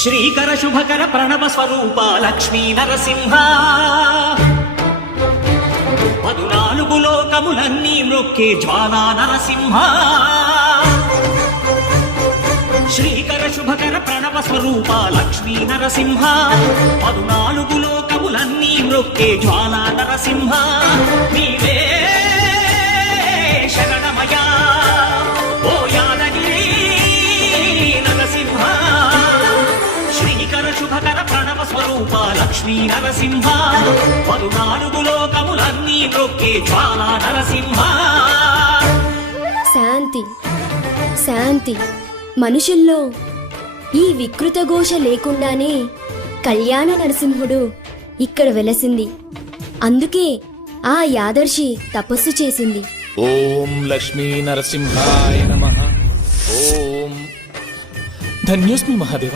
శ్రీకర శుభకర ప్రణవ స్వరూప లక్ష్మీ నరసింహ 14 లోకములన్నీ మ్రొక్కే జ్వాలా నరసింహ శ్రీకర శుభకర ప్రణవ స్వరూప లక్ష్మీ నరసింహ 14 లోకములన్నీ మ్రొక్కే జ్వాలా నరసింహ నీవే శరణమయా ఓ యాదగిరి నరసింహ శ్రీకర శుభకర ప్రణవ స్వరూప లక్ష్మీ నరసింహ 14 లోకములన్నీ మ్రొక్కే జ్వాలా నరసింహ. శాంతి శాంతి. మనుషుల్లో ఈ వికృత ఘోష లేకుండానే కళ్యాణ నరసింహుడు ఇక్కడ వెలసింది. అందుకే ఆ యాదర్శి తపస్సు చేసింది. ఓం లక్ష్మీ నరసింహాయ నమః. ఓం ధన్యోస్మి మహాదేవ.